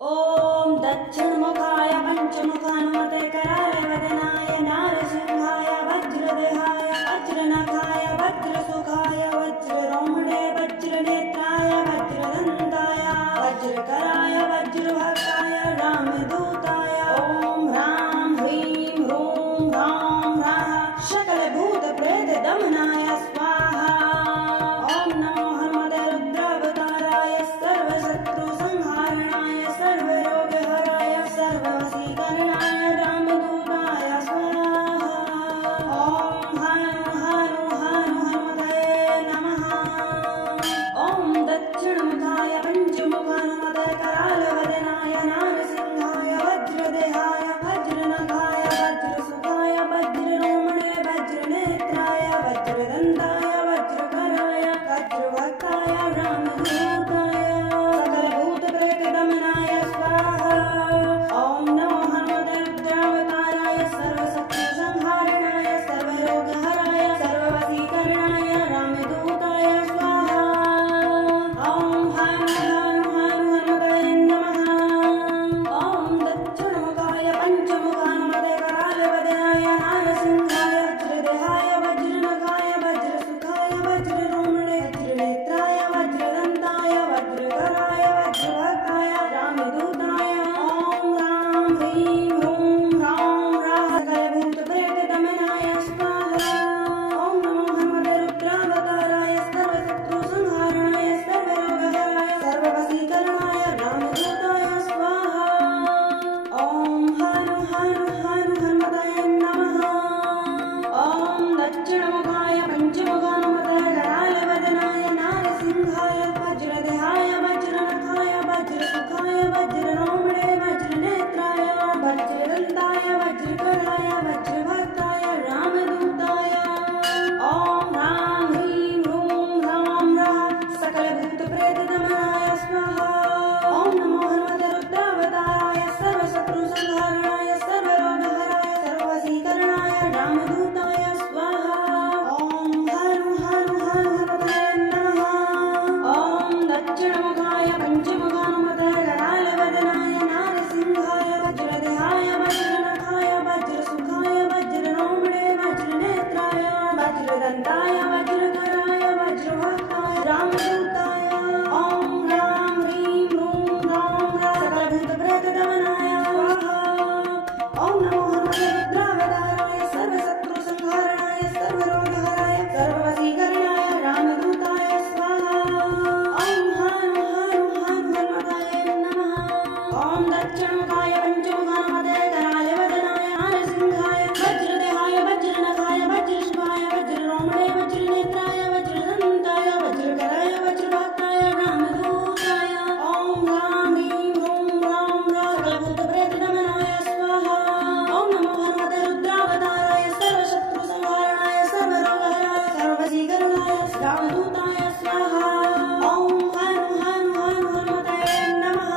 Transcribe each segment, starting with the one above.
ॐ दक्षिणमुखाय पञ्चमुखानुमते कराले वदनाय नारसिंहाय वज्रदेहाय वज्रनखाय वज्रसुखाय वज्ररोमणे वज्रनेत्राय वज्रदन्ताय वज्रकराय वज्रभक्ताय रामदूताय ॐ ह्रां ह्रीं ह्रूं ह्रां ह्राः सकलभूतप्रेतदमनाय स्वाहा। ॐ नमो हनुमते रुद्रावताराय सर्वशत्रुसंहारणाय सर्वरोगहराय सर्ववशीकरणाय रामदूताय स्वाहा। ॐ हानु हनुमते नमः। ॐ दक्षिणमुखाय पञ्चमुखानुमते करालवदनाय नारसिंहाय वज्रदेहाय वज्रनखाय वज्रसुखाय वज्ररोमणे वज्रनेत्राय वज्रदन्ताय वज्रकराय वज्रभक्ताय रामदूताय सकलभूतप्रेतदमनाय स्वाहा। ॐ नमो हनुमते रुद्रावताराय सर्वशत्रुसंहारणाय सर्वरोगहराय सर्ववशीकरणाय रामदूताय स्वाहा। ॐ हानु हनुमते नमः। ॐ दक्षिणमुखाय पञ्चमुखानुमते करालवदनाय नारसिंहाय वज्रदेहाय वज्रनखाय वज्रसुखाय वज्ररोमणे वज्रनेत्राय वज्रदन्ताय वज्रकराय वज्रभक्ताय रामदूताय ॐ ह्रां ह्रीं ह्रूं ह्रां ह्राः सकलभूतप्रेतदमनाय स्वाहा। ॐ नमो हनुमते रुद्रावताराय सर्वशत्रुसंहारणाय सर्वरोगहराय सर्ववशीकरणाय रामदूताय स्वाहा। ॐ हानु हनुमते नमः। ॐ दक्षिणमुखाय पञ्चमुखानुमते करालवदनाय नारसिंहाय वज्रदेहाय वज्रनखाय वज्रसुखाय वज्ररोमणे वज्रनेत्राय वज्रदन्ताय वज्रकराय वज्रभक्ताय रामदूताय ॐ ह्रां ह्रीं ह्रूं ह्रां ह्राः सकलभूतप्रेतदमनाय स्वाहा। ॐ नमो हनुमते रुद्रावताराय सर्वशत्रुसंहारणाय सर्वरोगहराय सर्ववशीकरणाय रामदूताय स्वाहा। ॐ हानु हनुमते नमः। ॐ दक्षिणमुखाय पञ्चमुखानुमते करालवदनाय नारसिंहाय वज्रदेहाय वज्रनखाय वज्रसुखाय वज्ररोमणे वज्रनेत्राय वज्रदन्ताय वज्रकराय वज्रभक्ताय रामदूताय ॐ ह्रां ह्रीं ह्रूं ह्रां ह्राः सकलभूतप्रेतदमनाय स्वाहा। ॐ नमो हनुमते रुद्रावताराय सर्वशत्रुसंहारणाय सर्वरोगहराय सर्ववशीकरणाय रामदूताय स्वाहा। ॐ हानु हनुमते नमः। ॐ दक्षिणमुखाय पञ्चमुखानुमते करालवदनाय नारसिंहाय वज्रदेहाय वज्रनखाय वज्रसुखाय वज्ररोमणे वज्रनेत्राय वज्रदन्ताय वज्रकराय वज्रभक्ताय रामदूताय ॐ ह्रां ह्रीं ह्रूं ह्रां ह्राः सकलभूतप्रेतदमनाय स्वाहा। ॐ नमो हनुमते रुद्रावताराय सर्वशत्रुसंहारणाय सर्वरोगहराय सर्ववशीकरणाय रामदूताय स्वाहा। ॐ हानु हनुमते नमः।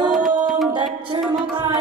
ॐ दक्षिणमुखाय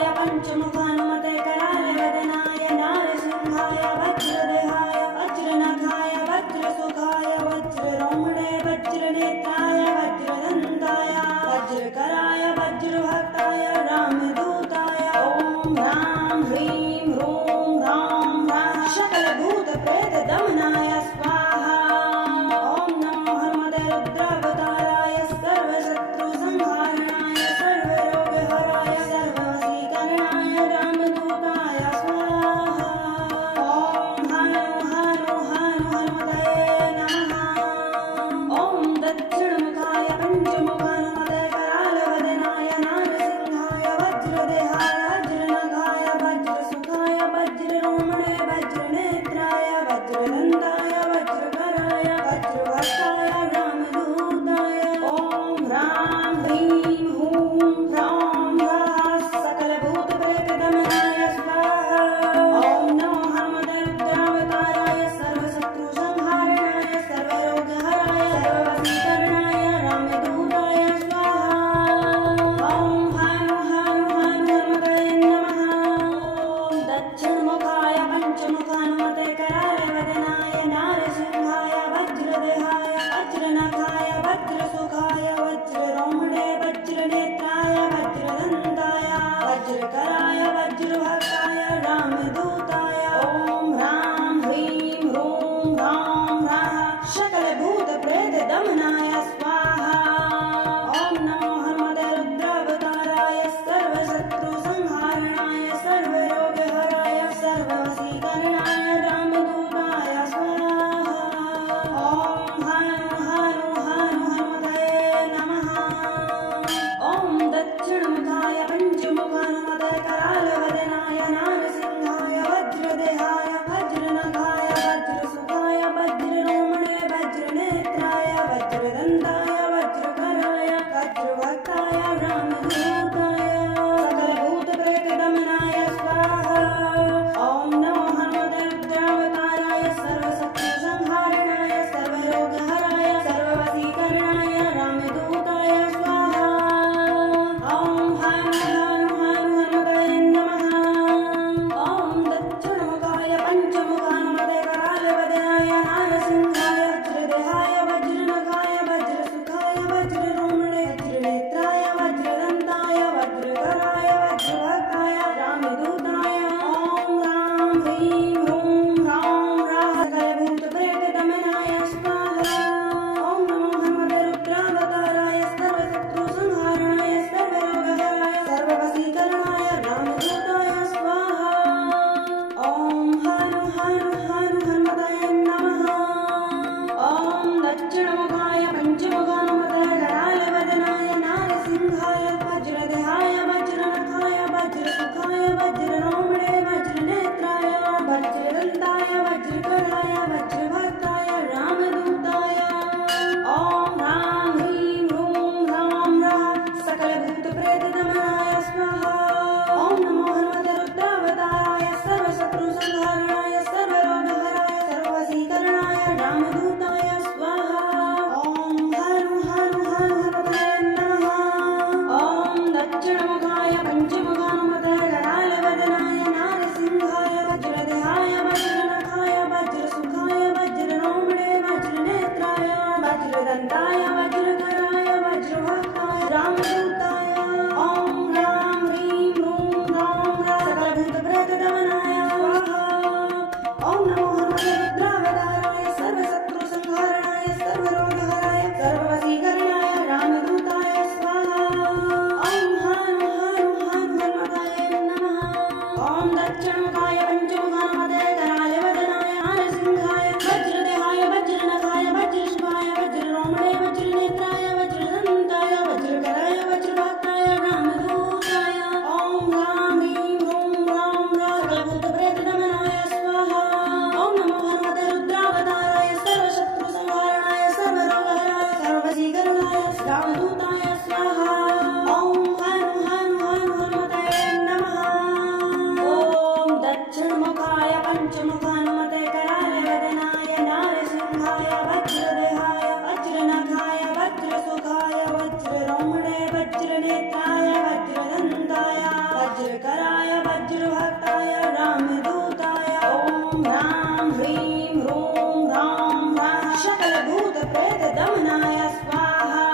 वज्रनेत्राय वज्रदन्ताय वज्रकराय वज्रभक्ताय रामदूताय ॐ ह्रां ह्रीं ह्रूं ह्रां ह्रां सकलभूतप्रेतदमनाय स्वाहा।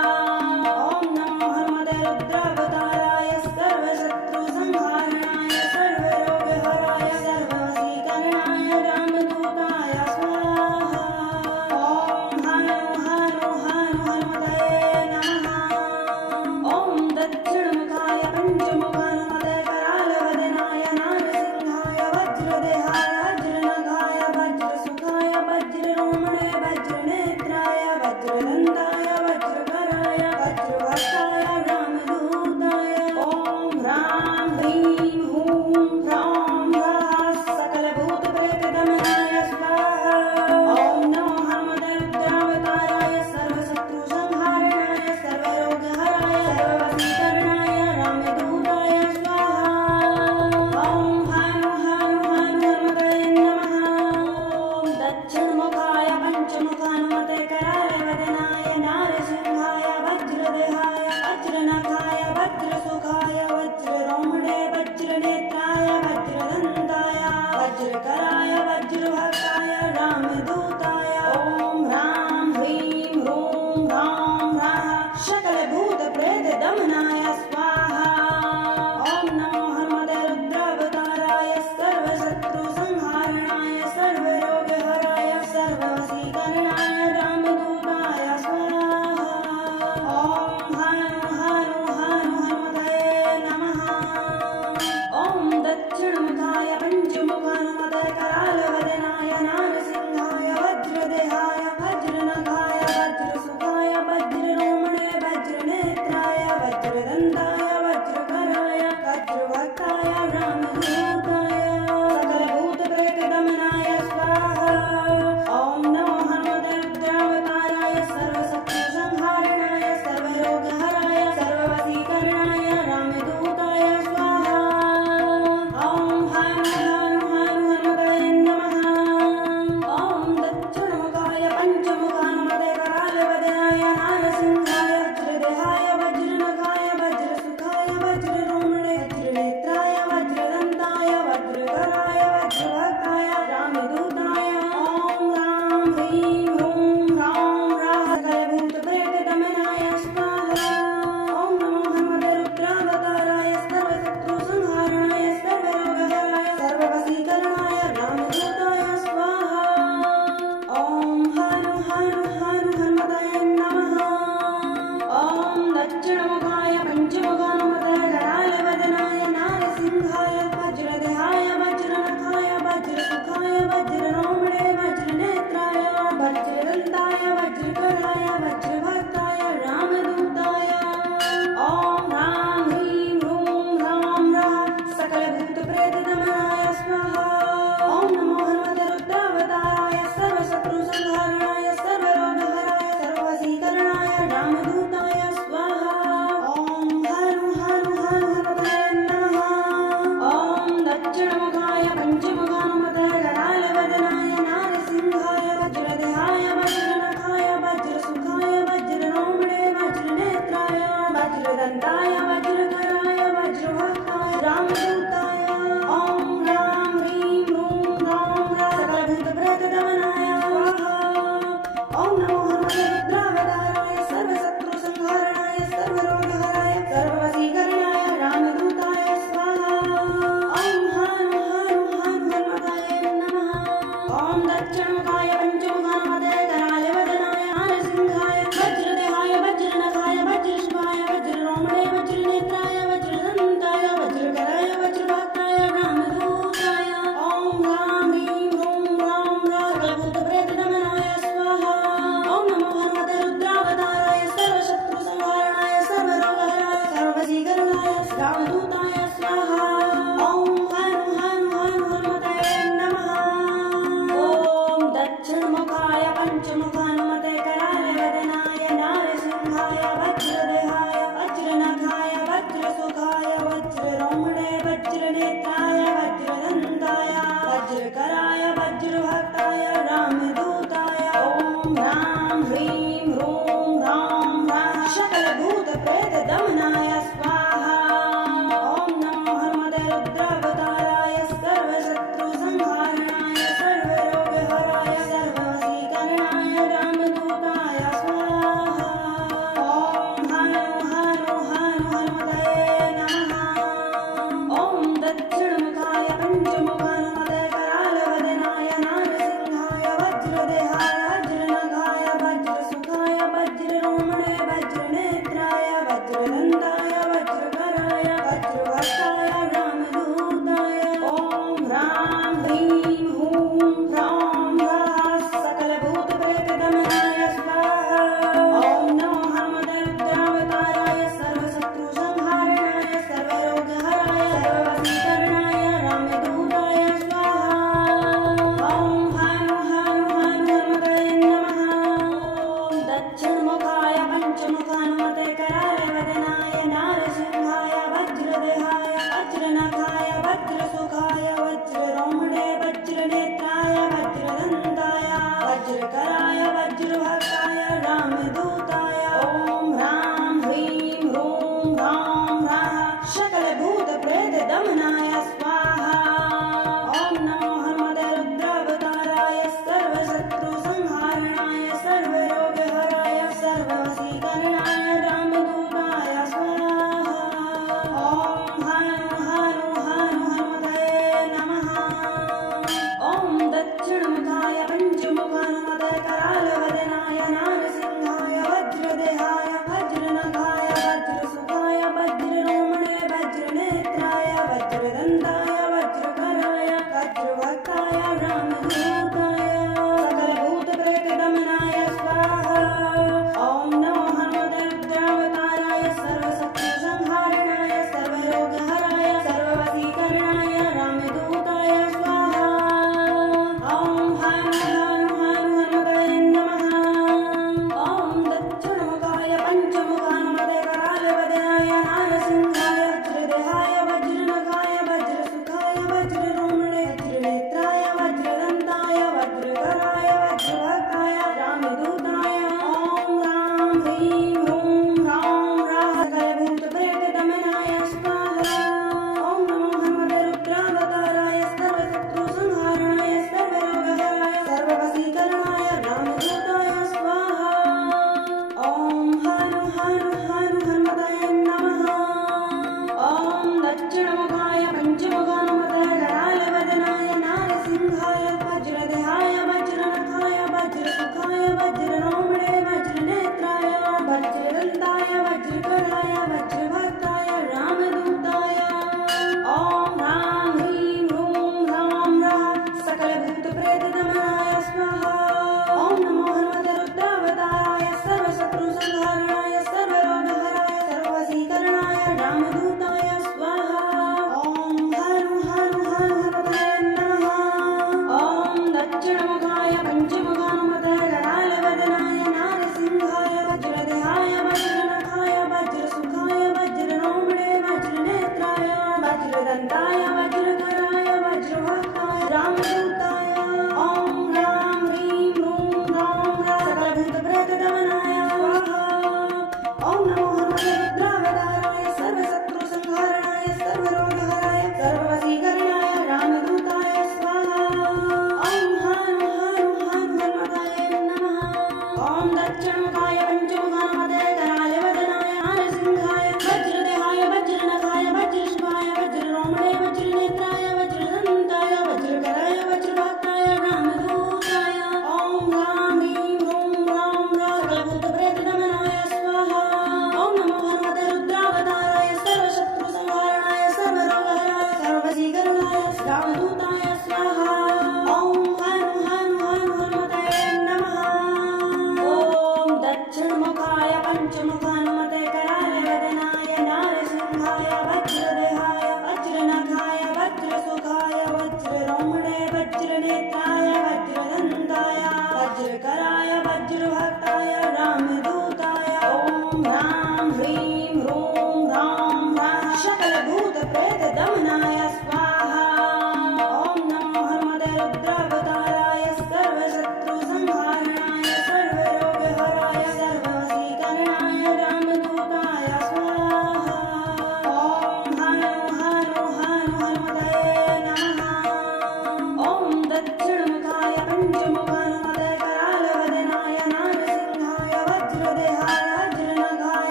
ॐ नमो हनुमते रुद्रावताराय सर्वशत्रुसंहारणाय सर्वरोगहराय सर्ववशीकरणाय रामदूताय स्वाहा। ॐ हनुमते नमः। ॐ दक्षिणमुखाय पञ्चमुखानुमते करालवदनाय नारसिंहाय वज्रदेहाय वज्रनखाय वज्रसुखाय वज्ररोमणे वज्रनेत्राय वज्रदन्ताय वज्रकराय वज्रभक्ताय रामदूताय ॐ ह्रां ह्रीं ह्रूं ह्रां ह्रां सकलभूतप्रेतदमनाय स्वाहा। ॐ नमो हनुमते रुद्रावताराय सर्वशत्रुसंहारणाय सर्वरोगहराय सर्ववशीकरणाय रामदूताय स्वाहा। ॐ हनुमते नमः। ॐ दक्षिणमुखाय पञ्चमुखानुमते करालवदनाय नारसिंहाय वज्रदेहाय वज्रनखाय वज्रसुखाय वज्ररोमणे वज्रनेत्राय वज्रदन्ताय वज्रकराय वज्रभक्ताय रामदूताय ॐ ह्रां ह्रीं ह्रूं ह्रां ह्रां सकलभूतप्रेतदमनाय स्वाहा। ॐ नमो हनुमते रुद्रावताराय सर्वशत्रुसंहारणाय सर्वरोगहराय सर्ववशीकरणाय रामदूताय स्वाहा। ॐ हनुमते नमः। ॐ दक्षिणमुखाय पञ्चमुखानुमते करालवदनाय नारसिंहाय वज्रदेहाय वज्रनखाय वज्रसुखाय वज्ररोमणे वज्रनेत्राय वज्रदन्ताय वज्रकराय वज्रभक्ताय रामदूताय सकलभूतप्रेतदमनाय स्वाहा। ॐ नमो हनुमते रुद्रावताराय सर्वशत्रुसंहारणाय सर्वरोगहराय सर्ववशीकरणाय रामदूताय स्वाहा। ॐ हनुमते नमः। ॐ दक्षिणमुखाय पञ्चमुखानुमते करालवदनाय नारसिंहाय वज्रदेहाय वज्रनखाय वज्रसुखाय वज्ररोमणे वज्रनेत्राय वज्रदन्ताय वज्रकराय वज्रभक्ताय रामदूताय ॐ ह्रां ह्रीं ह्रूं ह्रां ह्रां सकलभूतप्रेतदमनाय स्वाहा। ॐ नमो हनुमते रुद्रावताराय सर्वशत्रुसंहारणाय सर्वरोगहराय सर्ववशीकरणाय रामदूताय स्वाहा। ॐ हनुमते नमः। ॐ दक्षिणमुखाय पञ्चमुखानुमते करालवदनाय नारसिंहाय वज्रदेहाय वज्रनखाय वज्रसुखाय वज्ररोमणे वज्रनेत्राय वज्रदन्ताय वज्रकराय वज्रभक्ताय रामदूताय ॐ ह्रां ह्रीं ह्रूं ह्रां ह्रां सकलभूतप्रेतदमनाय स्वाहा। ॐ नमो हनुमते रुद्रावताराय सर्वशत्रुसंहारणाय सर्वरोगहराय सर्ववशीकरणाय रामदूताय स्वाहा। ॐ हनुमते नमः। ॐ दक्षिणमुखाय पञ्चमुखानुमते करालवदनाय नारसिंहाय वज्रदेहाय वज्रनखाय वज्रसुखाय वज्ररोमणे वज्रनेत्राय वज्रदन्ताय वज्रकराय वज्रभक्ताय रामदूताय ॐ ह्रां ह्रीं ह्रूं ह्रां ह्रां सकलभूतप्रेतदमनाय स्वाहा। ॐ नमो हनुमते रुद्रावताराय सर्वशत्रुसंहारणाय सर्वरोगहराय सर्ववशीकरणाय रामदूताय स्वाहा। ॐ हनुमते नमः। ॐ दक्षिणमुखाय पञ्चमुखानुमते करालवदनाय नारसिंहाय वज्रदेहाय वज्रनखाय वज्रसुखाय वज्ररोमणे वज्रनेत्राय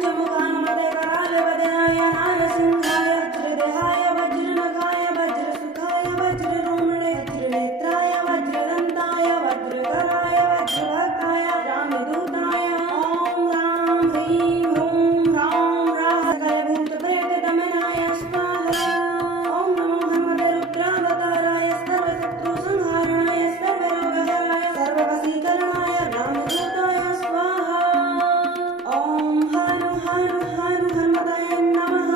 पंचमुखानुमते कराले वदनाय नारसिंहाय वज्रदेहाय वज्रनखाय वज्रसुखाय वज्ररोमणे वज्रनेत्राय वज्रदन्ताय वज्रकराय वज्रभक्ताय रामदूताय ॐ रां ह्रीं ह्रूं ह्रां ह्राः सकलभूतप्रेतदमनाय स्वाहा ॐ नमो भगवते रुद्रावताराय सर्वशत्रुसंहारणाय सर्वरोगहराय सर्ववशीकरणाय रामदूताय स्वाहा ॐ हनु हनु हनु हनुमते नमः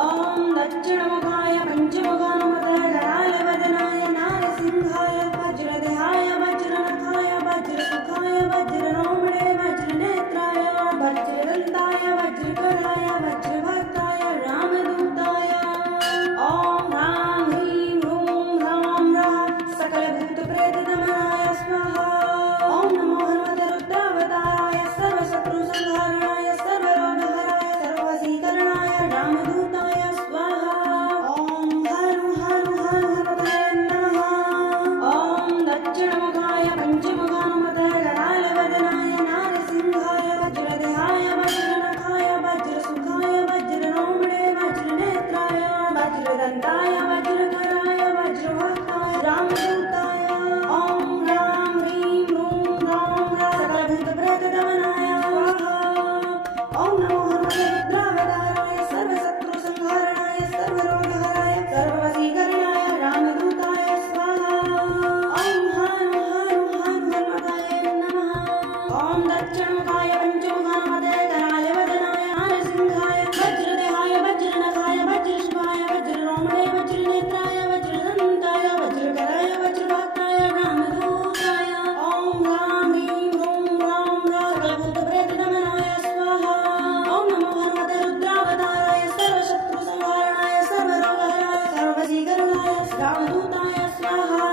ॐ दक्षिणमुखाय पंचमुखानुमते करालवदनाय नारसिंहाय वज्रदेहाय वज्रनखाय वज्रसुखाय वज्ररोमणे वज्रनेत्राय वज्रदन्ताय वज्रकराय वज्रभक्ताय रामदूताय ॐ रां ह्रीं ह्रूं ह्रां ह्राः सकलभूतप्रेतदमनाय स्वाहा ॐ नमो भगवते रुद्रावताराय सर्वशत्रुसंहारणाय सर्वरोगहराय सर्ववशीकरणाय रामदूताय स्वाहा ॐ हनु हनु हनु हनुमते नमः ॐ दक्षिणमुखाय पंचमुखानुमते करालवदनाय नारसिंहाय वज्रदेहाय वज्रनखाय वज्रसुखाय वज्ररोमणे वज्रनेत्राय वज्रदन्ताय वज्रकराय वज्रभक्ताय रामदूताय ॐ रां ह्रीं ह्रूं ह्रां ह्राः सकलभूतप्रेतदमनाय स्वाहा ॐ नमो भगवते रुद्रावताराय सर्वशत्रुसंहारणाय सर्वरोगहराय सर्ववशीकरणाय रामदूताय स्वाहा ॐ हनु हनु हनु हनुमते नमः ॐ दक्षिणमुखाय पंचमुखानुमते करालवदनाय नारसिंहाय वज्रदेहाय वज्रनखाय वज्रसुखाय वज्ररोमणे वज्रनेत्राय वज्रदन्ताय वज्रकराय वज्रभक्ताय रामदूताय ॐ रां ह्रीं ह्रूं ह्रां ह्राः सकलभूतप्रेतदमनाय स्वाहा ॐ नमो भगवते रुद्रावताराय सर्वशत्रुसंहारणाय सर्वरोगहराय सर्ववशीकरणाय रामदूताय स्वाहा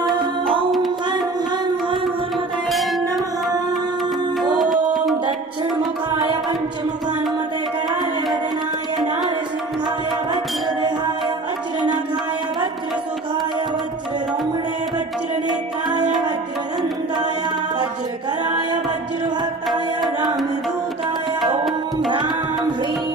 ॐ हनु हनु हनु हनुमते नमः ॐ दक्षिणमुखाय पंचमुखानुमते करालवदनाय नारसिंहाय वज्रदेहाय वज्रनखाय वज्रसुखाय वज्ररोमणे वज्रनेत्राय वज्रदन्ताय वज्रकराय वज्रभक्ताय रामदूताय ॐ रां ह्रीं